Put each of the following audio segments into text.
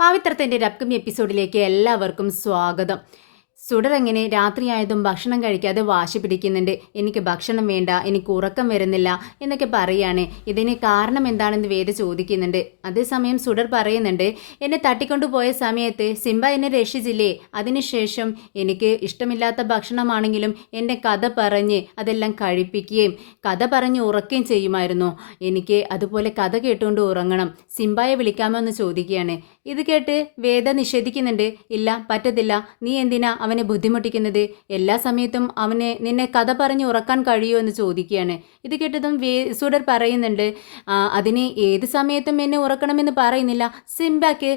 പവിത്രത്തിൻ്റെ ഒരു അപ്കമിങ് എപ്പിസോഡിലേക്ക് എല്ലാവർക്കും സ്വാഗതം. സുഡർ എങ്ങനെ രാത്രിയായതും ഭക്ഷണം കഴിക്കാതെ വാശി പിടിക്കുന്നുണ്ട്. എനിക്ക് ഭക്ഷണം വേണ്ട, എനിക്ക് ഉറക്കം വരുന്നില്ല എന്നൊക്കെ പറയാണ്. ഇതിന് കാരണം എന്താണെന്ന് വേദ ചോദിക്കുന്നുണ്ട്. അതേസമയം സുഡർ പറയുന്നുണ്ട്, എന്നെ തട്ടിക്കൊണ്ടുപോയ സമയത്ത് സിംബ എന്നെ രക്ഷിച്ചില്ലേ, അതിനുശേഷം എനിക്ക് ഇഷ്ടമില്ലാത്ത ഭക്ഷണമാണെങ്കിലും എൻ്റെ കഥ പറഞ്ഞ് അതെല്ലാം കഴിപ്പിക്കുകയും കഥ പറഞ്ഞ് ഉറക്കുകയും ചെയ്യുമായിരുന്നു. എനിക്ക് അതുപോലെ കഥ കേട്ടുകൊണ്ട് ഉറങ്ങണം, സിംബയെ വിളിക്കാമോ എന്ന് ചോദിക്കുകയാണ്. ഇത് കേട്ട് വേദ നിഷേധിക്കുന്നുണ്ട്. ഇല്ല, പറ്റത്തില്ല, നീ എന്തിനാ അവനെ ബുദ്ധിമുട്ടിക്കുന്നത്, എല്ലാ സമയത്തും നിന്നെ കഥ പറഞ്ഞ് ഉറക്കാൻ കഴിയുമോ എന്ന് ചോദിക്കുകയാണ്. ഇത് കേട്ടതും സുഡർ പറയുന്നുണ്ട്, അതിന് ഏത് സമയത്തും എന്നെ ഉറക്കണമെന്ന് പറയുന്നില്ല, സിംബയ്ക്ക്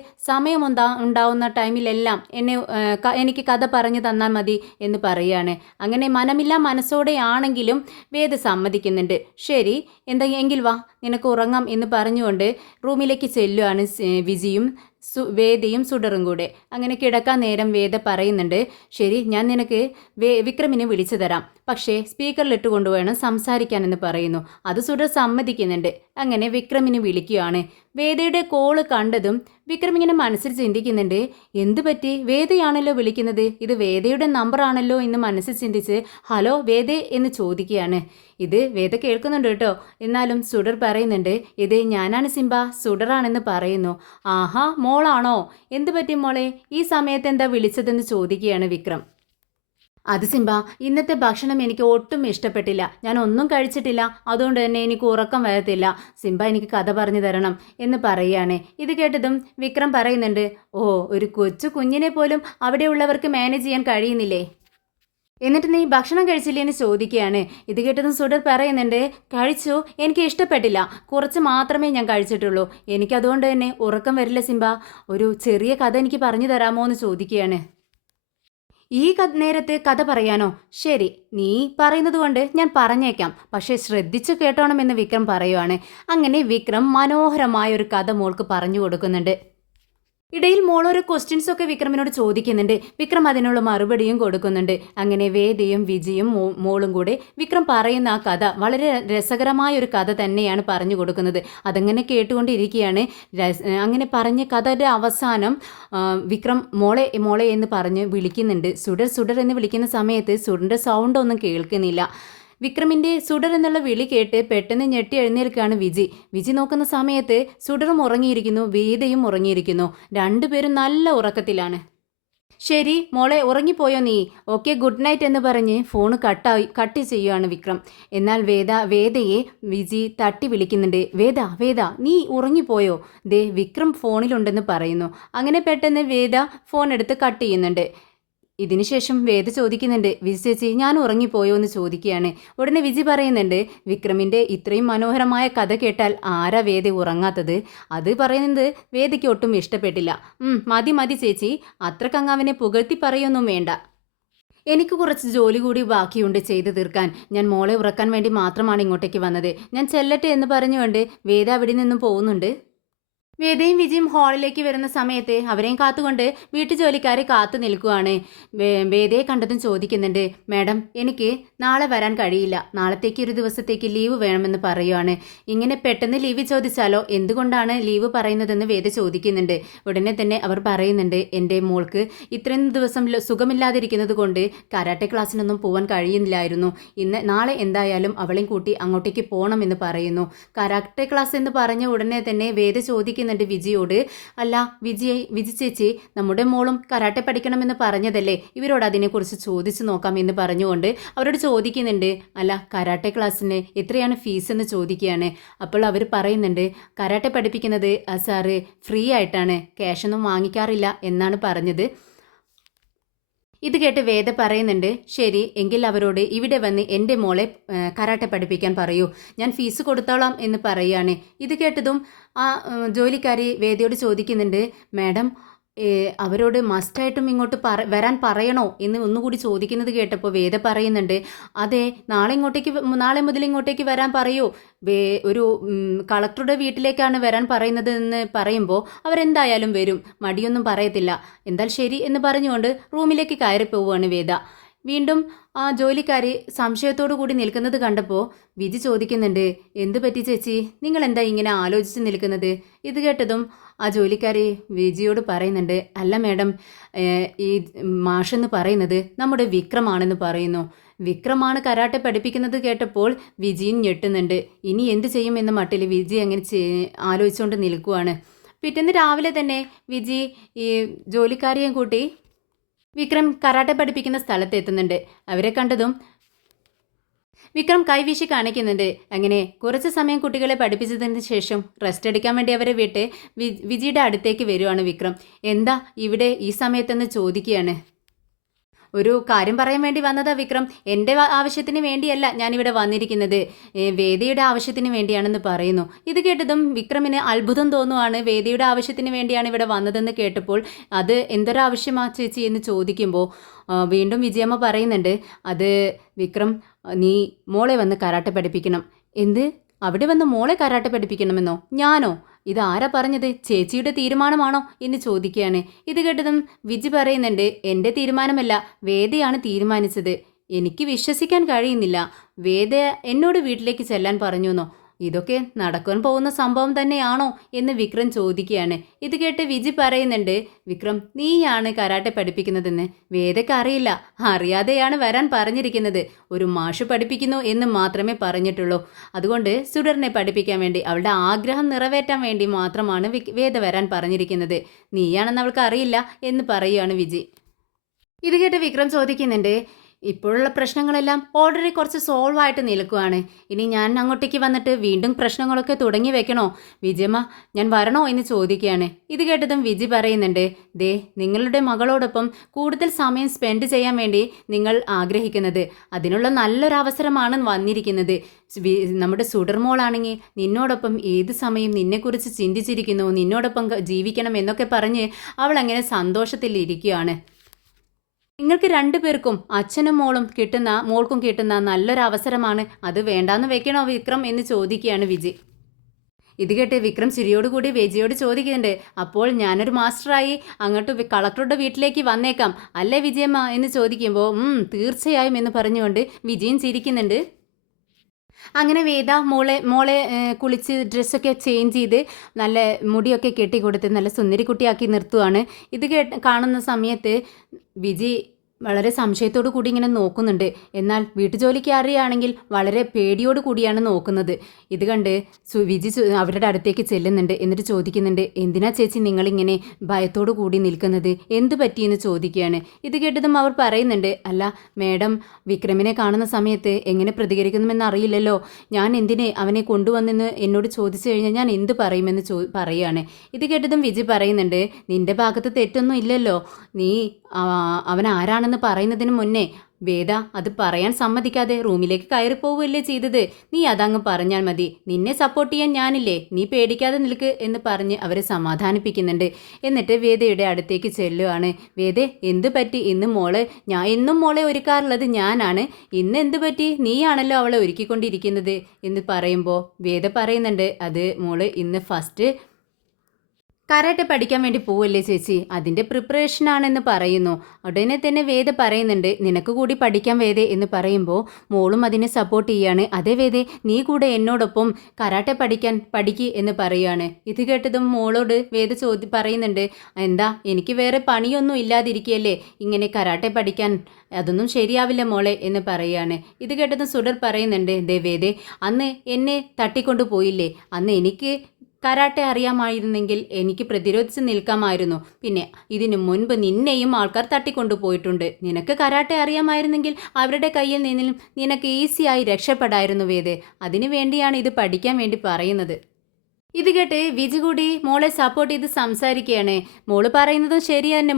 ഉണ്ടാവുന്ന ടൈമിലെല്ലാം എനിക്ക് കഥ പറഞ്ഞു തന്നാൽ മതി എന്ന് പറയുകയാണ്. അങ്ങനെ മനമില്ല മനസ്സോടെ ആണെങ്കിലും വേദ സമ്മതിക്കുന്നുണ്ട്. ശരി, എങ്കിൽ വാ, നിനക്ക് ഉറങ്ങാം എന്ന് പറഞ്ഞുകൊണ്ട് റൂമിലേക്ക് ചെല്ലുകയാണ് വിജിയും വേദയും സുഡറും കൂടെ. അങ്ങനെ കിടക്കാൻ നേരം വേദ പറയുന്നുണ്ട്, ശരി, ഞാൻ നിനക്ക് വിക്രമിനെ വിളിച്ചു തരാം, പക്ഷേ സ്പീക്കറിലിട്ട് കൊണ്ടുവേണം സംസാരിക്കാനെന്ന് പറയുന്നു. അത് സുഡർ സമ്മതിക്കുന്നുണ്ട്. അങ്ങനെ വിക്രമിനെ വിളിക്കുകയാണ്. വേദയുടെ കോള് കണ്ടതും വിക്രം ഇങ്ങനെ മനസ്സിൽ ചിന്തിക്കുന്നുണ്ട്, എന്ത് പറ്റി, വേദയാണല്ലോ വിളിക്കുന്നത്, ഇത് വേദയുടെ നമ്പറാണല്ലോ എന്ന് മനസ്സിൽ ചിന്തിച്ച് ഹലോ വേദ എന്ന് ചോദിക്കുകയാണ്. ഇത് വേദ കേൾക്കുന്നുണ്ട് കേട്ടോ. എന്നാലും സുഡർ പറയുന്നുണ്ട്, ഇത് ഞാനാണ് സിംബ, സുഡറാണെന്ന് പറയുന്നു. ആഹാ, മോളാണോ, എന്ത് പറ്റി മോളെ, ഈ സമയത്ത് എന്താ വിളിച്ചതെന്ന് ചോദിക്കുകയാണ് വിക്രം. അത് സിംബ, ഇന്നത്തെ ഭക്ഷണം എനിക്ക് ഒട്ടും ഇഷ്ടപ്പെട്ടില്ല, ഞാൻ ഒന്നും കഴിച്ചിട്ടില്ല, അതുകൊണ്ട് തന്നെ എനിക്ക് ഉറക്കം വരത്തില്ല, സിംബ എനിക്ക് കഥ പറഞ്ഞു തരണം എന്ന് പറയുകയാണ്. ഇത് കേട്ടതും വിക്രം പറയുന്നുണ്ട്, ഓ, ഒരു കൊച്ചു കുഞ്ഞിനെ പോലും അവിടെയുള്ളവർക്ക് മാനേജ് ചെയ്യാൻ കഴിയുന്നില്ലേ, എന്നിട്ട് നീ ഭക്ഷണം കഴിച്ചില്ലേ എന്ന് ചോദിക്കുകയാണ്. ഇത് കേട്ടതും സുഡർ പറയുന്നുണ്ട്, കഴിച്ചു, എനിക്ക് ഇഷ്ടപ്പെട്ടില്ല, കുറച്ച് മാത്രമേ ഞാൻ കഴിച്ചിട്ടുള്ളൂ, എനിക്കതുകൊണ്ട് തന്നെ ഉറക്കം വരില്ല സിംബ, ഒരു ചെറിയ കഥ എനിക്ക് പറഞ്ഞു തരാമോ എന്ന് ചോദിക്കുകയാണ്. ഈ നേരത്ത് കഥ പറയാനോ, ശരി, നീ പറയുന്നത് കൊണ്ട് ഞാൻ പറഞ്ഞേക്കാം, പക്ഷേ ശ്രദ്ധിച്ചു കേട്ടോണമെന്ന് വിക്രം പറയുവാണ്. അങ്ങനെ വിക്രം മനോഹരമായ ഒരു കഥ മോൾക്ക് പറഞ്ഞു കൊടുക്കുന്നുണ്ട്. ഇടയിൽ മോളൊരു ക്വസ്റ്റ്യൻസ് ഒക്കെ വിക്രമിനോട് ചോദിക്കുന്നുണ്ട്. വിക്രം അതിനുള്ള മറുപടിയും കൊടുക്കുന്നുണ്ട്. അങ്ങനെ വേദയും വിജിയും മോളും കൂടെ വിക്രം പറയുന്ന ആ കഥ വളരെ രസകരമായ ഒരു കഥ തന്നെയാണ് പറഞ്ഞു കൊടുക്കുന്നത്. അതങ്ങനെ കേട്ടുകൊണ്ടിരിക്കുകയാണ്. അങ്ങനെ പറഞ്ഞ കഥയുടെ അവസാനം വിക്രം മോളെ മോളെ എന്ന് പറഞ്ഞ് വിളിക്കുന്നുണ്ട്. സുഡർ സുഡർ എന്ന് വിളിക്കുന്ന സമയത്ത് സുഡറിൻ്റെ സൗണ്ട് ഒന്നും കേൾക്കുന്നില്ല. വിക്രമിൻ്റെ സുഡർ എന്നുള്ള വിളി കേട്ട് പെട്ടെന്ന് ഞെട്ടി എഴുന്നേൽക്കുകയാണ് വിജി. വിജി നോക്കുന്ന സമയത്ത് സുഡറും ഉറങ്ങിയിരിക്കുന്നു, വേദയും ഉറങ്ങിയിരിക്കുന്നു. രണ്ടുപേരും നല്ല ഉറക്കത്തിലാണ്. ശരി മോളെ, ഉറങ്ങിപ്പോയോ നീ, ഓക്കെ ഗുഡ് നൈറ്റ് എന്ന് പറഞ്ഞ് ഫോൺ കട്ട് ചെയ്യുകയാണ് വിക്രം. എന്നാൽ വേദയെ വിജി തട്ടി വിളിക്കുന്നുണ്ട്. വേദ വേദ, നീ ഉറങ്ങിപ്പോയോ, ദേ വിക്രം ഫോണിലുണ്ടെന്ന് പറയുന്നു. അങ്ങനെ പെട്ടെന്ന് വേദ ഫോൺ എടുത്ത് കട്ട് ചെയ്യുന്നുണ്ട്. ഇതിനുശേഷം വേദ ചോദിക്കുന്നുണ്ട്, വിജി ചേച്ചി ഞാൻ ഉറങ്ങിപ്പോയോ എന്ന് ചോദിക്കുകയാണ്. ഉടനെ വിജി പറയുന്നുണ്ട്, വിക്രമിൻ്റെ ഇത്രയും മനോഹരമായ കഥ കേട്ടാൽ ആരാ വേദ ഉറങ്ങാത്തത്, അത് പറയുന്നത് വേദയ്ക്ക് ഒട്ടും ഇഷ്ടപ്പെട്ടില്ല. മതി മതി ചേച്ചി, അത്രക്കങ്ങ് അവനെ പുകഴ്ത്തി പറയൊന്നും വേണ്ട, എനിക്ക് കുറച്ച് ജോലി കൂടി ബാക്കിയുണ്ട് ചെയ്തു തീർക്കാൻ, ഞാൻ മോളെ ഉറക്കാൻ വേണ്ടി മാത്രമാണ് ഇങ്ങോട്ടേക്ക് വന്നത്, ഞാൻ ചെല്ലട്ടെ എന്ന് പറഞ്ഞുകൊണ്ട് വേദ അവിടെ നിന്നും പോകുന്നുണ്ട്. വേദയും വിജയും ഹാളിലേക്ക് വരുന്ന സമയത്ത് അവരെയും കാത്തുകൊണ്ട് വീട്ടുജോലിക്കാരെ കാത്തു നിൽക്കുവാണ്. വേദയെ കണ്ടതും ചോദിക്കുന്നുണ്ട്, മാഡം എനിക്ക് നാളെ വരാൻ കഴിയില്ല, നാളത്തേക്ക് ഒരു ദിവസത്തേക്ക് ലീവ് വേണമെന്ന് പറയുവാണ്. ഇങ്ങനെ പെട്ടെന്ന് ലീവ് ചോദിച്ചാലോ, എന്തുകൊണ്ടാണ് ലീവ് പറയുന്നതെന്ന് വേദ ചോദിക്കുന്നുണ്ട്. ഉടനെ തന്നെ അവർ പറയുന്നുണ്ട്, എൻ്റെ മോൾക്ക് ഇത്രയും ദിവസം സുഖമില്ലാതിരിക്കുന്നത് കൊണ്ട് കരാട്ടെ ക്ലാസ്സിനൊന്നും പോകാൻ കഴിയുന്നില്ലായിരുന്നു, നാളെ എന്തായാലും അവളെയും കൂട്ടി അങ്ങോട്ടേക്ക് പോകണമെന്ന് പറയുന്നു. കരാട്ടെ ക്ലാസ് എന്ന് പറഞ്ഞ ഉടനെ തന്നെ വേദ ചോദിക്കുന്നു വിജിയോട്, അല്ല വിജി ചേച്ചി, നമ്മുടെ മോളും കരാട്ടെ പഠിക്കണമെന്ന് പറഞ്ഞതല്ലേ, ഇവരോട് അതിനെക്കുറിച്ച് ചോദിച്ചു നോക്കാം എന്ന് പറഞ്ഞുകൊണ്ട് അവരോട് ചോദിക്കുന്നുണ്ട്, അല്ല കരാട്ടെ ക്ലാസ്സിന് എത്രയാണ് ഫീസ് എന്ന് ചോദിക്കുകയാണ്. അപ്പോൾ അവർ പറയുന്നുണ്ട്, കരാട്ടെ പഠിപ്പിക്കുന്നത് സാറ് ഫ്രീ ആയിട്ടാണ്, ക്യാഷൊന്നും വാങ്ങിക്കാറില്ല എന്നാണ് പറഞ്ഞത്. ഇത് കേട്ട് വേദ പറയുന്നുണ്ട്, ശരി, എങ്കിൽ അവരോട് ഇവിടെ വന്ന് എൻ്റെ മോളെ കരാട്ടെ പഠിപ്പിക്കാൻ പറയൂ, ഞാൻ ഫീസ് കൊടുത്തോളാം എന്ന് പറയുകയാണ്. ഇത് കേട്ടതും ആ ജോലിക്കാരി വേദയോട് ചോദിക്കുന്നുണ്ട്, മാഡം അവരോട് മസ്റ്റായിട്ടും ഇങ്ങോട്ട് വരാൻ പറയണോ എന്ന് ഒന്നുകൂടി ചോദിക്കുന്നത് കേട്ടപ്പോൾ വേദ പറയുന്നുണ്ട്, അതെ, നാളെ മുതൽ ഇങ്ങോട്ടേക്ക് വരാൻ പറയൂ, ഒരു കളക്ടറുടെ വീട്ടിലേക്കാണ് വരാൻ പറയുന്നത് എന്ന് പറയുമ്പോൾ അവരെന്തായാലും വരും, മടിയൊന്നും പറയത്തില്ല, എന്തായാലും ശരി എന്ന് പറഞ്ഞുകൊണ്ട് റൂമിലേക്ക് കയറി പോവുകയാണ് വേദ. വീണ്ടും ആ ജോലിക്കാരി സംശയത്തോടു കൂടി നിൽക്കുന്നത് കണ്ടപ്പോൾ വിധി ചോദിക്കുന്നുണ്ട്, എന്ത് പറ്റി ചേച്ചി, നിങ്ങൾ എന്താ ഇങ്ങനെ ആലോചിച്ച് നിൽക്കുന്നത്. ഇത് കേട്ടതും ആ ജോലിക്കാരി വിജിയോട് പറയുന്നുണ്ട്, അല്ല മേഡം, ഈ മാഷെന്ന് പറയുന്നത് നമ്മുടെ വിക്രമാണെന്ന് പറയുന്നു. വിക്രമാണ് കരാട്ടെ പഠിപ്പിക്കുന്നത് കേട്ടപ്പോൾ വിജിയും ഞെട്ടുന്നുണ്ട്. ഇനി എന്ത് ചെയ്യുമെന്ന മട്ടിൽ വിജി അങ്ങനെ ആലോചിച്ചുകൊണ്ട് നിൽക്കുവാണ്. പിറ്റേന്ന് രാവിലെ തന്നെ വിജി ഈ ജോലിക്കാരിയെയും കൂട്ടി വിക്രം കരാട്ടെ പഠിപ്പിക്കുന്ന സ്ഥലത്ത് എത്തുന്നുണ്ട്. അവരെ കണ്ടതും വിക്രം കൈവീശി കാണിക്കുന്നുണ്ട്. അങ്ങനെ കുറച്ച് സമയം കുട്ടികളെ പഠിപ്പിച്ചതിന് ശേഷം റെസ്റ്റ് എടുക്കാൻ വേണ്ടി അവരെ വിട്ട് വിജിയുടെ അടുത്തേക്ക് വരുവാണ് വിക്രം. എന്താ ഇവിടെ ഈ സമയത്തെന്ന് ചോദിക്കുകയാണ്. ഒരു കാര്യം പറയാൻ വേണ്ടി വന്നതാ വിക്രം. എൻ്റെ ആവശ്യത്തിന് വേണ്ടിയല്ല ഞാനിവിടെ വന്നിരിക്കുന്നത്, വേദിയുടെ ആവശ്യത്തിന് വേണ്ടിയാണെന്ന് പറയുന്നു. ഇത് കേട്ടതും വിക്രമിന് അത്ഭുതം തോന്നുവാണ്. വേദിയുടെ ആവശ്യത്തിന് വേണ്ടിയാണ് ഇവിടെ വന്നതെന്ന് കേട്ടപ്പോൾ. അത് എന്തൊരാവശ്യമാ ചേച്ചി എന്ന് ചോദിക്കുമ്പോൾ വീണ്ടും വിജയമ്മ പറയുന്നുണ്ട്, അത് വിക്രം, നീ മോളെ വന്ന് കരാട്ടെ പഠിപ്പിക്കണം. എന്ത്? അവിടെ വന്ന് മോളെ കരാട്ടെ പഠിപ്പിക്കണമെന്നോ? ഞാനോ? ഇതാരാ പറഞ്ഞത്? ചേച്ചിയുടെ തീരുമാനമാണോ എന്ന് ചോദിക്കുകയാണ്. ഇത് കേട്ടതും വിജി പറയുന്നുണ്ട്, എൻ്റെ തീരുമാനമല്ല, വേദയാണ് തീരുമാനിച്ചത്. എനിക്ക് വിശ്വസിക്കാൻ കഴിയുന്നില്ല. വേദ എന്നോട് വീട്ടിലേക്ക് ചെല്ലാൻ പറഞ്ഞുവെന്നോ? ഇതൊക്കെ നടക്കാൻ പോകുന്ന സംഭവം തന്നെയാണോ എന്ന് വിക്രം ചോദിക്കുകയാണ്. ഇത് കേട്ട് വിജി പറയുന്നുണ്ട്, വിക്രം, നീയാണ് കരാട്ടെ പഠിപ്പിക്കുന്നതെന്ന് വേദയ്ക്ക് അറിയില്ല. അറിയാതെയാണ് വരാൻ പറഞ്ഞിരിക്കുന്നത്. ഒരു മാഷ് പഠിപ്പിക്കുന്നു എന്ന് മാത്രമേ പറഞ്ഞിട്ടുള്ളൂ. അതുകൊണ്ട് സുഡറിനെ പഠിപ്പിക്കാൻ വേണ്ടി, അവളുടെ ആഗ്രഹം നിറവേറ്റാൻ വേണ്ടി മാത്രമാണ് വേദ വരാൻ പറഞ്ഞിരിക്കുന്നത്. നീയാണെന്ന് അവൾക്ക് അറിയില്ല എന്ന് പറയുകയാണ് വിജി. ഇത് കേട്ട് വിക്രം ചോദിക്കുന്നുണ്ട്, ഇപ്പോഴുള്ള പ്രശ്നങ്ങളെല്ലാം ഓൾറെഡി കുറച്ച് സോൾവ് ആയിട്ട് നിൽക്കുവാണ്. ഇനി ഞാൻ അങ്ങോട്ടേക്ക് വന്നിട്ട് വീണ്ടും പ്രശ്നങ്ങളൊക്കെ തുടങ്ങി വെക്കണോ? വിജയമ്മ, ഞാൻ വരണോ എന്ന് ചോദിക്കുകയാണ്. ഇത് കേട്ടതും വിജി പറയുന്നുണ്ട്, ദേ, നിങ്ങളുടെ മകളോടൊപ്പം കൂടുതൽ സമയം സ്പെൻഡ് ചെയ്യാൻ വേണ്ടി നിങ്ങൾ ആഗ്രഹിക്കുന്നത്, അതിനുള്ള നല്ലൊരവസരമാണ് വന്നിരിക്കുന്നത്. നമ്മുടെ സുഡർമോളാണെങ്കിൽ നിന്നോടൊപ്പം ഏത് സമയം നിന്നെക്കുറിച്ച് ചിന്തിച്ചിരിക്കുന്നു, നിന്നോടൊപ്പം ജീവിക്കണം എന്നൊക്കെ പറഞ്ഞ് അവൾ അങ്ങനെ സന്തോഷത്തിലിരിക്കുകയാണ്. നിങ്ങൾക്ക് രണ്ടുപേർക്കും അച്ഛനും മോൾക്കും കിട്ടുന്ന നല്ലൊരു അവസരമാണ്. അത് വേണ്ടാന്ന് വെക്കണോ വിക്രം എന്ന് ചോദിക്കുകയാണ് വിജി. ഇത് കേട്ട് വിക്രം ചിരിയോടുകൂടി വിജയോട് ചോദിക്കുന്നുണ്ട്, അപ്പോൾ ഞാനൊരു മാസ്റ്ററായി അങ്ങോട്ട് കളക്ടറുടെ വീട്ടിലേക്ക് വന്നേക്കാം അല്ലേ വിജയമ്മ എന്ന് ചോദിക്കുമ്പോൾ തീർച്ചയായും എന്ന് പറഞ്ഞുകൊണ്ട് വിജയൻ ചിരിക്കുന്നുണ്ട്. അങ്ങനെ വേദ മോളെ കുളിച്ച് ഡ്രസ്സൊക്കെ ചേഞ്ച് ചെയ്ത് നല്ല മുടിയൊക്കെ കെട്ടിക്കൊടുത്ത് നല്ല സുന്ദരിക്കുട്ടിയാക്കി നിർത്തുവാണ്. ഇത് കാണുന്ന സമയത്ത് വിജി വളരെ സംശയത്തോടു കൂടി ഇങ്ങനെ നോക്കുന്നുണ്ട്. എന്നാൽ വീട്ടുജോലിക്ക് അറിയുകയാണെങ്കിൽ വളരെ പേടിയോട് കൂടിയാണ് നോക്കുന്നത്. ഇത് കണ്ട് വിജി അവരുടെ അടുത്തേക്ക് ചെല്ലുന്നുണ്ട്. എന്നിട്ട് ചോദിക്കുന്നുണ്ട്, എന്തിനാ ചേച്ചി നിങ്ങളിങ്ങനെ ഭയത്തോടു കൂടി നിൽക്കുന്നത്? എന്ത് പറ്റിയെന്ന് ചോദിക്കുകയാണ്. ഇത് കേട്ടതും അവർ പറയുന്നുണ്ട്, അല്ല മേഡം, വിക്രമിനെ കാണുന്ന സമയത്ത് എങ്ങനെ പ്രതികരിക്കുന്നുവെന്ന് അറിയില്ലല്ലോ. ഞാൻ എന്തിനെ അവനെ കൊണ്ടുവന്നെന്ന് എന്നോട് ചോദിച്ചു കഴിഞ്ഞാൽ ഞാൻ എന്ത് പറയുമെന്ന് പറയുകയാണ്. ഇത് കേട്ടതും വിജി പറയുന്നുണ്ട്, നിന്റെ ഭാഗത്ത് തെറ്റൊന്നും ഇല്ലല്ലോ. നീ അവൻ ആരാണെന്ന് പറയുന്നതിന് മുന്നേ വേദ അത് പറയാൻ സമ്മതിക്കാതെ റൂമിലേക്ക് കയറിപ്പോവുകയല്ലേ ചെയ്തത്. നീ അതങ്ങ് പറഞ്ഞാൽ മതി. നിന്നെ സപ്പോർട്ട് ചെയ്യാൻ ഞാനില്ലേ, നീ പേടിക്കാതെ നിൽക്ക് എന്ന് പറഞ്ഞ് അവരെ സമാധാനിപ്പിക്കുന്നുണ്ട്. എന്നിട്ട് വേദയുടെ അടുത്തേക്ക് ചെല്ലുകയാണ്. വേദ, എന്ത് പറ്റി? ഞാൻ എന്നും മോളെ ഒരുക്കാറുള്ളത് ഞാനാണ്. ഇന്ന് എന്ത് പറ്റി? നീയാണല്ലോ അവളെ ഒരുക്കിക്കൊണ്ടിരിക്കുന്നത് എന്ന് പറയുമ്പോൾ വേദ പറയുന്നുണ്ട്, അത് മോള് ഇന്ന് ഫസ്റ്റ് കരാട്ടെ പഠിക്കാൻ വേണ്ടി പോവല്ലേ ചേച്ചി, അതിൻ്റെ പ്രിപ്പറേഷനാണെന്ന് പറയുന്നു. ഉടനെ തന്നെ വേദ പറയുന്നുണ്ട്, നിനക്ക് കൂടി പഠിക്കാൻ വേദേ എന്ന് പറയുമ്പോൾ മോളും അതിനെ സപ്പോർട്ട് ചെയ്യാണ്. അതേ വേദേ, നീ കൂടെ എന്നോടൊപ്പം കരാട്ടെ പഠിക്ക് എന്ന് പറയുകയാണ്. ഇത് കേട്ടതും മോളോട് വേദ പറയുന്നുണ്ട്, എന്താ എനിക്ക് വേറെ പണിയൊന്നും ഇല്ലാതിരിക്കുകയല്ലേ ഇങ്ങനെ കരാട്ടെ പഠിക്കാൻ? അതൊന്നും ശരിയാവില്ല മോളെ എന്ന് പറയുകയാണ്. ഇത് കേട്ടതും സുഡർ പറയുന്നുണ്ട്, ദേ വേദേ, അന്ന് എന്നെ തട്ടിക്കൊണ്ടു പോയില്ലേ, അന്ന് എനിക്ക് കരാട്ടെ അറിയാമായിരുന്നെങ്കിൽ എനിക്ക് പ്രതിരോധിച്ച് നിൽക്കാമായിരുന്നു. പിന്നെ ഇതിനു മുൻപ് നിന്നെയും ആൾക്കാർ തട്ടിക്കൊണ്ടുപോയിട്ടുണ്ട്. നിനക്ക് കരാട്ടെ അറിയാമായിരുന്നെങ്കിൽ അവരുടെ കയ്യിൽ നിന്നും നിനക്ക് ഈസിയായി രക്ഷപ്പെടായിരുന്നു വേദേ. അതിനു വേണ്ടിയാണ് ഇത് പഠിക്കാൻ വേണ്ടി പറയുന്നത്. ഇത് കേട്ട് വിജി കൂടി മോളെ സപ്പോർട്ട് ചെയ്ത് സംസാരിക്കുകയാണ്. മോള് പറയുന്നതും ശരി തന്നെ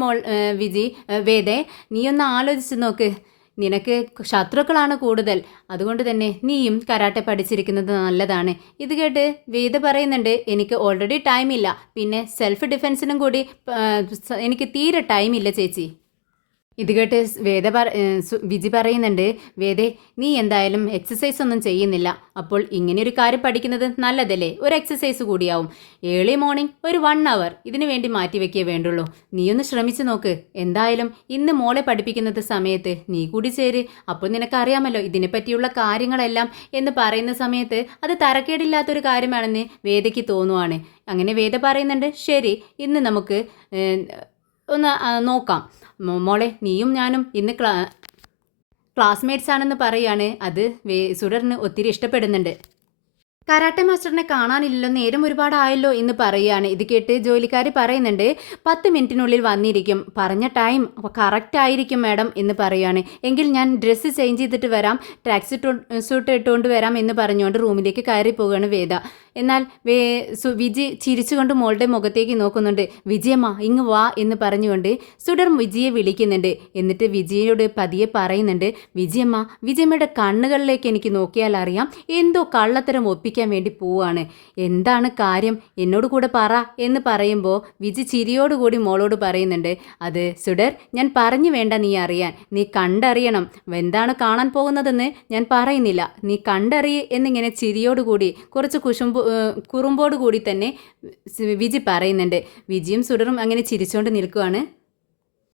വേദേ, നീ ഒന്ന് ആലോചിച്ച് നോക്ക്. നിനക്ക് ശത്രുക്കളാണ് കൂടുതൽ, അതുകൊണ്ട് തന്നെ നീയും കരാട്ടെ പഠിച്ചിരിക്കുന്നത് നല്ലതാണ്. ഇത് കേട്ട് വേദ പറയുന്നുണ്ട്, എനിക്ക് ഓൾറെഡി ടൈമില്ല, പിന്നെ സെൽഫ് ഡിഫെൻസിനും കൂടി എനിക്ക് തീരെ ടൈമില്ല ചേച്ചി. ഇത് കേട്ട് വിജി പറയുന്നുണ്ട്, വേദേ നീ എന്തായാലും എക്സസൈസ് ഒന്നും ചെയ്യുന്നില്ല. അപ്പോൾ ഇങ്ങനെയൊരു കാര്യം പഠിക്കുന്നത് നല്ലതല്ലേ? ഒരു എക്സസൈസ് കൂടിയാവും. ഏർലി മോർണിംഗ് ഒരു 1 അവർ ഇതിനു വേണ്ടി മാറ്റിവെക്കേ വേണ്ടുള്ളൂ. നീയൊന്ന് ശ്രമിച്ചു നോക്ക്. എന്തായാലും ഇന്ന് മോളെ പഠിപ്പിക്കുന്നത് സമയത്ത് നീ കൂടി ചേര്. അപ്പോൾ നിനക്കറിയാമല്ലോ ഇതിനെപ്പറ്റിയുള്ള കാര്യങ്ങളെല്ലാം എന്ന് പറയുന്ന സമയത്ത് അത് തരക്കേടില്ലാത്തൊരു കാര്യമാണെന്ന് വേദയ്ക്ക് തോന്നുവാണ്. അങ്ങനെ വേദ പറയുന്നുണ്ട്, ശരി ഇന്ന് നമുക്ക് ഒന്ന് നോക്കാം. മോളെ നീയും ഞാനും ഇന്ന് ക്ലാസ്മേറ്റ്സ് ആണെന്ന് പറയാണ്. അത് സുഡറിന് ഒത്തിരി ഇഷ്ടപ്പെടുന്നുണ്ട്. കരാട്ടെ മാസ്റ്ററിനെ കാണാനില്ലല്ലോ, നേരം ഒരുപാടായല്ലോ എന്ന് പറയുകയാണ്. ഇത് കേട്ട് ജോലിക്കാരി പറയുന്നുണ്ട്, 10 മിനിറ്റിനുള്ളിൽ വന്നിരിക്കും, പറഞ്ഞ ടൈം കറക്റ്റ് ആയിരിക്കും മാഡം എന്ന് പറയുകയാണ്. എങ്കിൽ ഞാൻ ഡ്രസ്സ് ചേഞ്ച് ചെയ്തിട്ട് വരാം, ടാക്സി സൂട്ട് ഇട്ടുകൊണ്ട് വരാം എന്ന് പറഞ്ഞുകൊണ്ട് റൂമിലേക്ക് കയറി പോവുകയാണ് വേദ. എന്നാൽ വിജി ചിരിച്ചുകൊണ്ട് മോളുടെ മുഖത്തേക്ക് നോക്കുന്നുണ്ട്. വിജയമ്മ ഇങ്ങ് വാ എന്ന് പറഞ്ഞുകൊണ്ട് സുഡർ വിജിയെ വിളിക്കുന്നുണ്ട്. എന്നിട്ട് വിജയോട് പതിയെ പറയുന്നുണ്ട്, വിജയമ്മയുടെ കണ്ണുകളിലേക്ക് എനിക്ക് നോക്കിയാൽ അറിയാം എന്തോ കള്ളത്തരം ഒപ്പിക്കാൻ വേണ്ടി പോവാണ്. എന്താണ് കാര്യം, എന്നോട് കൂടെ പറ എന്ന് പറയുമ്പോൾ വിജി ചിരിയോടുകൂടി മോളോട് പറയുന്നുണ്ട്, അത് സുഡർ ഞാൻ പറഞ്ഞു വേണ്ട നീ അറിയാൻ, നീ കണ്ടറിയണം. എന്താണ് കാണാൻ പോകുന്നതെന്ന് ഞാൻ പറയുന്നില്ല, നീ കണ്ടറിയേ എന്നിങ്ങനെ ചിരിയോടുകൂടി കുറച്ച് കുറുമ്പോട് കൂടി തന്നെ വിജി പറയുന്നുണ്ട്. വിജിയും സുഡറും അങ്ങനെ ചിരിച്ചുകൊണ്ട് നിൽക്കുവാണ്.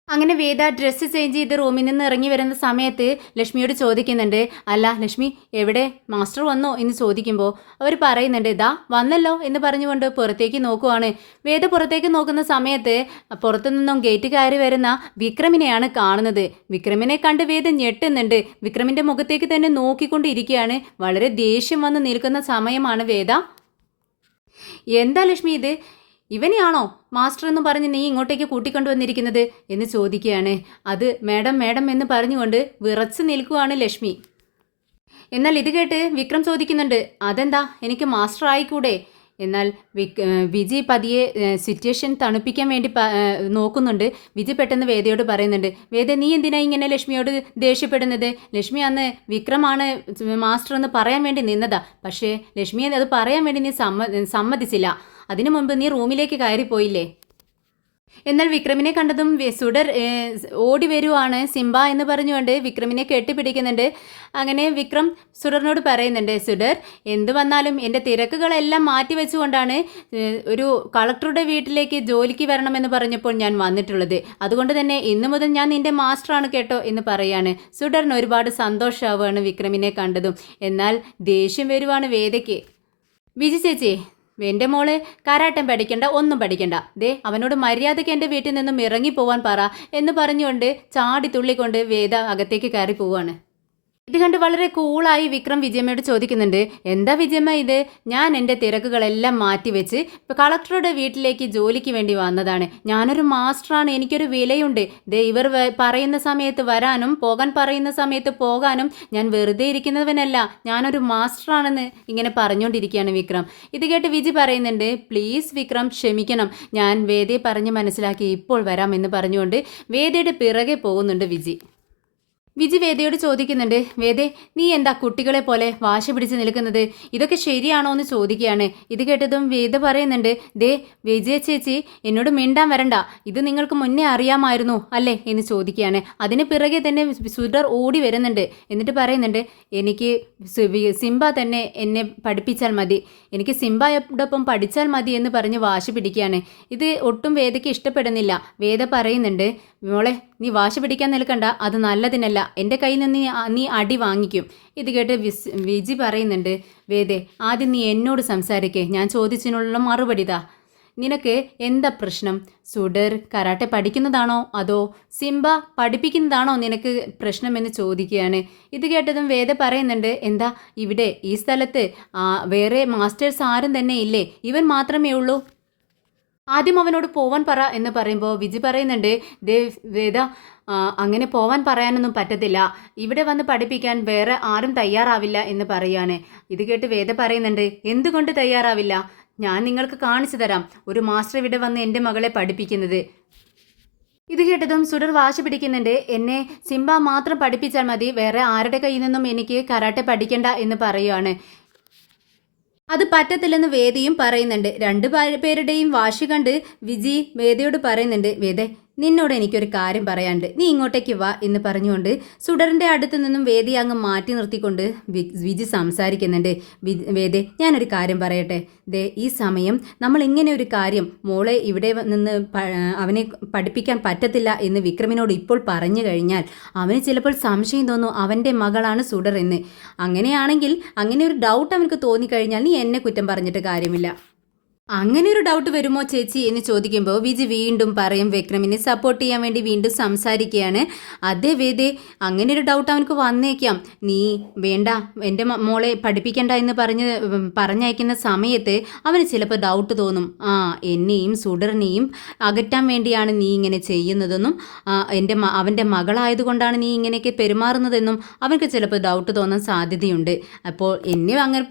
അങ്ങനെ വേദ ഡ്രസ്സ് ചേഞ്ച് ചെയ്ത് റൂമിൽ നിന്ന് ഇറങ്ങി വരുന്ന സമയത്ത് ലക്ഷ്മിയോട് ചോദിക്കുന്നുണ്ട്, അല്ല ലക്ഷ്മി എവിടെ, മാസ്റ്റർ വന്നോ എന്ന് ചോദിക്കുമ്പോൾ അവർ പറയുന്നുണ്ട്, ഇതാ വന്നല്ലോ എന്ന് പറഞ്ഞുകൊണ്ട് പുറത്തേക്ക് നോക്കുവാണ്. വേദ പുറത്തേക്ക് നോക്കുന്ന സമയത്ത് പുറത്തു നിന്നും ഗേറ്റ് കയറി വരുന്ന വിക്രമിനെയാണ് കാണുന്നത്. വിക്രമിനെ കണ്ട് വേദ ഞെട്ടുന്നുണ്ട്. വിക്രമിൻ്റെ മുഖത്തേക്ക് തന്നെ നോക്കിക്കൊണ്ടിരിക്കുകയാണ്. വളരെ ദേഷ്യം വന്ന് നിൽക്കുന്ന സമയമാണ് വേദ. എന്താ ലക്ഷ്മി ഇത്, ഇവനെയാണോ മാസ്റ്റർ എന്ന് പറഞ്ഞ് നീ ഇങ്ങോട്ടേക്ക് കൂട്ടിക്കൊണ്ടുവന്നിരിക്കുന്നത് എന്ന് ചോദിക്കുകയാണ്. അത് മേഡം എന്ന് പറഞ്ഞുകൊണ്ട് വിറച്ച് നിൽക്കുവാണ് ലക്ഷ്മി. എന്നാൽ ഇത് കേട്ട് വിക്രം ചോദിക്കുന്നുണ്ട്, അതെന്താ എനിക്ക് മാസ്റ്റർ ആയിക്കൂടെ? എന്നാൽ വിജി പതിയെ സിറ്റുവേഷൻ തണുപ്പിക്കാൻ വേണ്ടി നോക്കുന്നുണ്ട്. വിജി പെട്ടെന്ന് വേദയോട് പറയുന്നുണ്ട്, വേദ നീ എന്തിനാ ഇങ്ങനെ ലക്ഷ്മിയോട് ദേഷ്യപ്പെടുന്നത്? ലക്ഷ്മി അന്ന് വിക്രമാണ് മാസ്റ്റർ എന്ന് പറയാൻ വേണ്ടി നിന്നതാ, പക്ഷേ ലക്ഷ്മിയെ അത് പറയാൻ വേണ്ടി നീ സമ്മതിച്ചില്ല. അതിനു മുൻപ് നീ റൂമിലേക്ക് കയറിപ്പോയില്ലേ? എന്നാൽ വിക്രമിനെ കണ്ടതും സുഡർ ഓടി വരുവാണ്. സിംബ എന്ന് പറഞ്ഞുകൊണ്ട് വിക്രമിനെ കെട്ടിപ്പിടിക്കുന്നുണ്ട്. അങ്ങനെ വിക്രം സുഡറിനോട് പറയുന്നുണ്ട്, സുഡർ എന്ത് വന്നാലും എൻ്റെ തിരക്കുകളെല്ലാം മാറ്റി വെച്ചുകൊണ്ടാണ് ഒരു കളക്ടറുടെ വീട്ടിലേക്ക് ജോലിക്ക് വരണമെന്ന് പറഞ്ഞപ്പോൾ ഞാൻ വന്നിട്ടുള്ളത്. അതുകൊണ്ട് തന്നെ ഇന്നു മുതൽ ഞാൻ നിൻ്റെ മാസ്റ്ററാണ് കേട്ടോ എന്ന് പറയാണ്. സുഡറിന് ഒരുപാട് സന്തോഷമാവുകയാണ് വിക്രമിനെ കണ്ടതും. എന്നാൽ ദേഷ്യം വരുവാണ് വേദയ്ക്ക്. വിജി ചേച്ചി, എൻ്റെ മോള് കരാട്ടം പഠിക്കണ്ട, ഒന്നും പഠിക്കണ്ട, ദേ അവനോട് മര്യാദയ്ക്ക് എൻ്റെ വീട്ടിൽ നിന്നും ഇറങ്ങിപ്പോവാൻ പറ എന്ന് പറഞ്ഞുകൊണ്ട് ചാടി തുള്ളിക്കൊണ്ട് വേദ അകത്തേക്ക് കയറി പോവാണ്. ഇത് കണ്ട് വളരെ കൂളായി വിക്രം വിജയമ്മയോട് ചോദിക്കുന്നുണ്ട്, എന്താ വിജയമ്മ ഇത്? ഞാൻ എൻ്റെ തിരക്കുകളെല്ലാം മാറ്റിവെച്ച് കളക്ടറുടെ വീട്ടിലേക്ക് ജോലിക്ക് വേണ്ടി വന്നതാണ്. ഞാനൊരു മാസ്റ്ററാണ്, എനിക്കൊരു വിലയുണ്ട്. ദേ ഇവർ പറയുന്ന സമയത്ത് വരാനും പോകാൻ പറയുന്ന സമയത്ത് പോകാനും ഞാൻ വെറുതെ ഇരിക്കുന്നവനല്ല, ഞാനൊരു മാസ്റ്ററാണെന്ന് ഇങ്ങനെ പറഞ്ഞുകൊണ്ടിരിക്കുകയാണ് വിക്രം. ഇത് കേട്ട് വിജി പറയുന്നുണ്ട്, പ്ലീസ് വിക്രം ക്ഷമിക്കണം, ഞാൻ വേദയെ പറഞ്ഞ് മനസ്സിലാക്കി ഇപ്പോൾ വരാം എന്ന് പറഞ്ഞുകൊണ്ട് വേദയുടെ പിറകെ പോകുന്നുണ്ട് വിജി. വിജി വേദയോട് ചോദിക്കുന്നുണ്ട്, വേദേ നീ എന്താ കുട്ടികളെ പോലെ വാശി പിടിച്ച് നിൽക്കുന്നത്? ഇതൊക്കെ ശരിയാണോ എന്ന് ചോദിക്കുകയാണ്. ഇത് കേട്ടതും വേദ പറയുന്നുണ്ട്, ദേ വിജയ ചേച്ചി എന്നോട് മിണ്ടാൻ വരണ്ട, ഇത് നിങ്ങൾക്ക് മുന്നേ അറിയാമായിരുന്നു അല്ലേ എന്ന് ചോദിക്കുകയാണ്. അതിന് പിറകെ തന്നെ സുഡർ ഓടി വരുന്നുണ്ട്. എന്നിട്ട് പറയുന്നുണ്ട്, എനിക്ക് സിംബ തന്നെ എന്നെ പഠിപ്പിച്ചാൽ മതി, എനിക്ക് സിംബയോടൊപ്പം പഠിച്ചാൽ മതി എന്ന് പറഞ്ഞ് വാശി പിടിക്കുകയാണ്. ഇത് ഒട്ടും വേദയ്ക്ക് ഇഷ്ടപ്പെടുന്നില്ല. വേദ പറയുന്നുണ്ട്, മോളെ നീ വാശി പിടിക്കാൻ നിൽക്കണ്ട, അത് നല്ലതിനല്ല, എൻ്റെ കയ്യിൽ നിന്ന് നീ അടി വാങ്ങിക്കും. ഇത് കേട്ട് വിജി പറയുന്നുണ്ട്, വേദേ ആദ്യം നീ എന്നോട് സംസാരിക്കേ, ഞാൻ ചോദിച്ചതിനുള്ള മറുപടിതാ. നിനക്ക് എന്താ പ്രശ്നം? സുഡർ കരാട്ടെ പഠിക്കുന്നതാണോ അതോ സിംബ പഠിപ്പിക്കുന്നതാണോ നിനക്ക് പ്രശ്നമെന്ന് ചോദിക്കുകയാണ്. ഇത് കേട്ടതും വേദ പറയുന്നുണ്ട്, എന്താ ഇവിടെ ഈ സ്ഥലത്ത് വേറെ മാസ്റ്റേഴ്സ് ആരും തന്നെ ഇല്ലേ? ഇവൻ മാത്രമേ ഉള്ളൂ. ആദ്യം അവനോട് പോവാൻ പറ എന്ന് പറയുമ്പോൾ വിജി പറയുന്നുണ്ട്, വേദ അങ്ങനെ പോവാൻ പറയാനൊന്നും പറ്റത്തില്ല, ഇവിടെ വന്ന് പഠിപ്പിക്കാൻ വേറെ ആരും തയ്യാറാവില്ല എന്ന് പറയാണ്. ഇത് കേട്ട് വേദ പറയുന്നുണ്ട്, എന്തുകൊണ്ട് തയ്യാറാവില്ല? ഞാൻ നിങ്ങൾക്ക് കാണിച്ചു തരാം ഒരു മാസ്റ്റർ ഇവിടെ വന്ന് എൻ്റെ മകളെ പഠിപ്പിക്കുന്നത്. ഇത് കേട്ടതും സുഡർ വാശി പിടിക്കുന്നുണ്ട്, എന്നെ സിംബ മാത്രം പഠിപ്പിച്ചാൽ മതി, വേറെ ആരുടെ കയ്യിൽ നിന്നും എനിക്ക് കരാട്ടെ പഠിക്കണ്ട എന്ന് പറയുകയാണ്. അത് പറ്റത്തില്ലെന്ന് വേദയും പറയുന്നുണ്ട്. പേരുടെയും വാശി കണ്ട് വിജി വേദയോട് പറയുന്നുണ്ട്, വേദ നിന്നോട് എനിക്കൊരു കാര്യം പറയാനുണ്ട്, നീ ഇങ്ങോട്ടേക്ക് വാ എന്ന് പറഞ്ഞുകൊണ്ട് സുഡറിൻ്റെ അടുത്ത് നിന്നും വേദയെ അങ്ങ് മാറ്റി നിർത്തിക്കൊണ്ട് വിജി സംസാരിക്കുന്നുണ്ട്. വേദേ, ഞാനൊരു കാര്യം പറയട്ടെ. ദേ, ഈ സമയം നമ്മൾ ഇങ്ങനെ ഒരു കാര്യം മോളെ ഇവിടെ നിന്ന് അവനെ പഠിപ്പിക്കാൻ പറ്റത്തില്ല എന്ന് വിക്രമിനോട് ഇപ്പോൾ പറഞ്ഞു കഴിഞ്ഞാൽ അവന് ചിലപ്പോൾ സംശയം തോന്നും അവൻ്റെ മകളാണ് സുഡർ എന്ന്. അങ്ങനെയാണെങ്കിൽ അങ്ങനെ ഒരു ഡൗട്ട് അവനക്ക് തോന്നിക്കഴിഞ്ഞാൽ നീ എന്നെ കുറ്റം പറഞ്ഞിട്ട് കാര്യമില്ല. അങ്ങനെ ഒരു ഡൗട്ട് വരുമോ ചേച്ചി എന്ന് ചോദിക്കുമ്പോൾ വിജി വീണ്ടും പറയും, വിക്രമിനെ സപ്പോർട്ട് ചെയ്യാൻ വേണ്ടി വീണ്ടും സംസാരിക്കുകയാണ്. അതേ വേദേ, അങ്ങനെ ഒരു ഡൗട്ട് അവനക്ക് വന്നേക്കാം. നീ വേണ്ട എൻ്റെ മോളെ പഠിപ്പിക്കണ്ട എന്ന് പറഞ്ഞയക്കുന്ന സമയത്ത് അവന് ചിലപ്പോൾ ഡൗട്ട് തോന്നും, എന്നെയും സുഡറിനെയും അകറ്റാൻ വേണ്ടിയാണ് നീ ഇങ്ങനെ ചെയ്യുന്നതെന്നും അവൻ്റെ മകളായതുകൊണ്ടാണ് നീ ഇങ്ങനെയൊക്കെ പെരുമാറുന്നതെന്നും അവർക്ക് ചിലപ്പോൾ ഡൗട്ട് തോന്നാൻ സാധ്യതയുണ്ട്. അപ്പോൾ എന്നെ അങ്ങനെ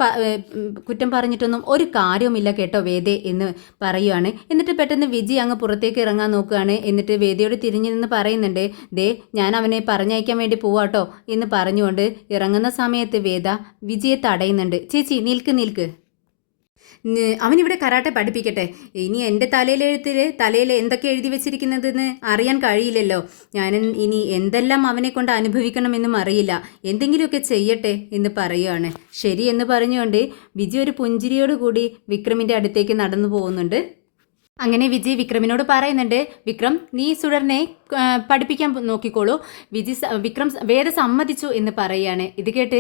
കുറ്റം പറഞ്ഞിട്ടൊന്നും ഒരു കാര്യവുമില്ല കേട്ടോ വേദ എന്ന് പറയുകയാണ്. എന്നിട്ട് പെട്ടെന്ന് വിജി അങ്ങ് പുറത്തേക്ക് ഇറങ്ങാൻ നോക്കുകയാണ്. എന്നിട്ട് വേദിയോട് തിരിഞ്ഞു നിന്ന് പറയുന്നുണ്ട്, ദേ, ഞാൻ അവനെ പറഞ്ഞയക്കാൻ വേണ്ടി പോവാട്ടോ എന്ന് പറഞ്ഞുകൊണ്ട് ഇറങ്ങുന്ന സമയത്ത് വേദ വിജിയെ തടയുന്നുണ്ട്. ചേച്ചി നിൽക്ക്, അവനിവിടെ കരാട്ടെ പഠിപ്പിക്കട്ടെ. ഇനി എൻ്റെ തലയിൽ എന്തൊക്കെ എഴുതി വെച്ചിരിക്കുന്നതെന്ന് അറിയാൻ കഴിയില്ലല്ലോ. ഞാൻ ഇനി എന്തെല്ലാം അവനെ കൊണ്ട് അനുഭവിക്കണമെന്നും അറിയില്ല. എന്തെങ്കിലുമൊക്കെ ചെയ്യട്ടെ എന്ന് പറയുകയാണ്. ശരി എന്ന് പറഞ്ഞുകൊണ്ട് വിജി ഒരു പുഞ്ചിരിയോടുകൂടി വിക്രമിൻ്റെ അടുത്തേക്ക് നടന്നു പോകുന്നുണ്ട്. അങ്ങനെ വിജയ് വിക്രമിനോട് പറയുന്നുണ്ട്, വിക്രം, നീ സുഡറിനെ പഠിപ്പിക്കാൻ നോക്കിക്കോളൂ. വിക്രം വേദ സമ്മതിച്ചു എന്ന് പറയുകയാണ്. ഇത് കേട്ട്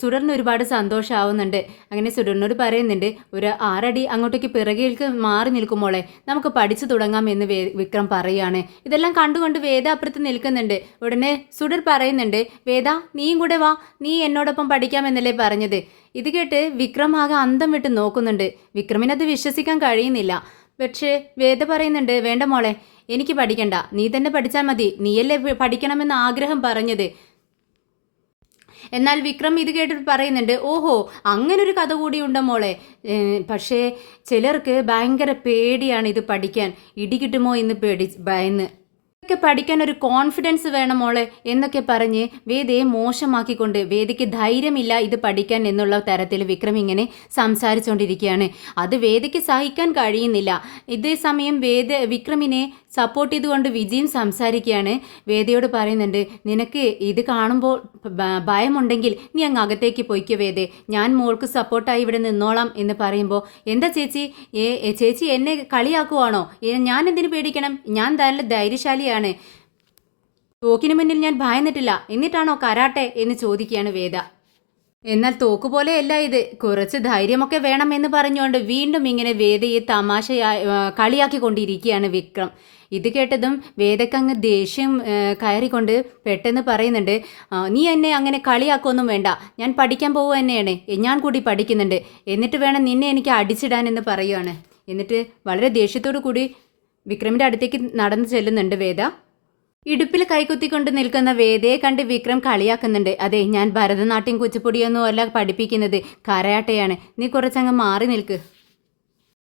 സുഡറിന് ഒരുപാട് സന്തോഷമാവുന്നുണ്ട്. അങ്ങനെ സുഡറിനോട് പറയുന്നുണ്ട്, ഒരു 6 അടി അങ്ങോട്ടേക്ക് പിറകിലേക്ക് മാറി നിൽക്കുമ്പോളെ നമുക്ക് പഠിച്ചു തുടങ്ങാം എന്ന് വിക്രം പറയുകയാണ്. ഇതെല്ലാം കണ്ടുകൊണ്ട് വേദ അപ്പുറത്ത് നിൽക്കുന്നുണ്ട്. ഉടനെ സുഡർ പറയുന്നുണ്ട്, വേദ, നീയും കൂടെ വാ, നീ എന്നോടൊപ്പം പഠിക്കാമെന്നല്ലേ പറഞ്ഞത്. ഇത് കേട്ട് വിക്രം ആകെ അന്തം വിട്ട് നോക്കുന്നുണ്ട്. വിക്രമിനത് വിശ്വസിക്കാൻ കഴിയുന്നില്ല. പക്ഷേ വേദ പറയുന്നുണ്ട്, വേണ്ട മോളെ, എനിക്ക് പഠിക്കണ്ട, നീ തന്നെ പഠിച്ചാൽ മതി, നീയല്ലേ പഠിക്കണമെന്ന് ആഗ്രഹം പറഞ്ഞത്. എന്നാൽ വിക്രം ഇത് കേട്ടിട്ട് പറയുന്നുണ്ട്, ഓഹോ, അങ്ങനൊരു കഥ കൂടി ഉണ്ടോ മോളെ. പക്ഷേ ചിലർക്ക് ഭയങ്കര പേടിയാണ് ഇത് പഠിക്കാൻ, ഇടികിട്ടുമോ എന്ന് ഭയന്ന്. ഇതൊക്കെ പഠിക്കാൻ ഒരു കോൺഫിഡൻസ് വേണം മോളെ എന്നൊക്കെ പറഞ്ഞ് വേദയെ മോശമാക്കിക്കൊണ്ട് വേദയ്ക്ക് ധൈര്യമില്ല ഇത് പഠിക്കാൻ എന്നുള്ള തരത്തിൽ വിക്രം ഇങ്ങനെ സംസാരിച്ചുകൊണ്ടിരിക്കുകയാണ്. അത് വേദയ്ക്ക് സഹിക്കാൻ കഴിയുന്നില്ല. ഇതേ സമയം വിക്രമിനെ സപ്പോർട്ട് ചെയ്തുകൊണ്ട് വിജയും സംസാരിക്കുകയാണ്. വേദയോട് പറയുന്നുണ്ട്, നിനക്ക് ഇത് കാണുമ്പോൾ ഭയമുണ്ടെങ്കിൽ നീ അങ്ങ് അകത്തേക്ക് പോയിക്കോ വേദേ, ഞാൻ മോൾക്ക് സപ്പോർട്ടായി ഇവിടെ നിന്നോളാം എന്ന് പറയുമ്പോൾ, എന്താ ചേച്ചി, ചേച്ചി എന്നെ കളിയാക്കുവാണോ? ഞാൻ എന്തിനു പേടിക്കണം? ഞാൻ നല്ല ധൈര്യശാലിയാണ്, തോക്കിന് മുന്നിൽ ഞാൻ ഭയന്നിട്ടില്ല, എന്നിട്ടാണോ കരാട്ടെ എന്ന് ചോദിക്കുകയാണ് വേദ. എന്നാൽ തോക്ക് പോലെയല്ല ഇത്, കുറച്ച് ധൈര്യമൊക്കെ വേണം എന്ന് പറഞ്ഞുകൊണ്ട് വീണ്ടും ഇങ്ങനെ വേദയെ കളിയാക്കിക്കൊണ്ടിരിക്കുകയാണ് വിക്രം. ഇത് കേട്ടതും വേദക്കങ്ങ് ദേഷ്യം കയറിക്കൊണ്ട് പെട്ടെന്ന് പറയുന്നുണ്ട്, നീ എന്നെ അങ്ങനെ കളിയാക്കൊന്നും വേണ്ട, ഞാൻ പഠിക്കാൻ പോവുക തന്നെയാണ്, ഞാൻ കൂടി പഠിക്കുന്നുണ്ട്, എന്നിട്ട് വേണം നിന്നെ എനിക്ക് അടിച്ചിടാൻ എന്ന് പറയുകയാണ്. എന്നിട്ട് വളരെ ദേഷ്യത്തോടു കൂടി വിക്രമിൻ്റെ അടുത്തേക്ക് നടന്നു ചെല്ലുന്നുണ്ട് വേദ. ഇടുപ്പിൽ കൈകുത്തിക്കൊണ്ട് നിൽക്കുന്ന വേദയെ കണ്ട് വിക്രം കളിയാക്കുന്നുണ്ട്. അതെ, ഞാൻ ഭരതനാട്യം കുച്ചിപ്പുടിയൊന്നും അല്ല പഠിപ്പിക്കുന്നത്, കരാട്ടയാണ്, നീ കുറച്ചങ്ങ് മാറി നിൽക്ക്.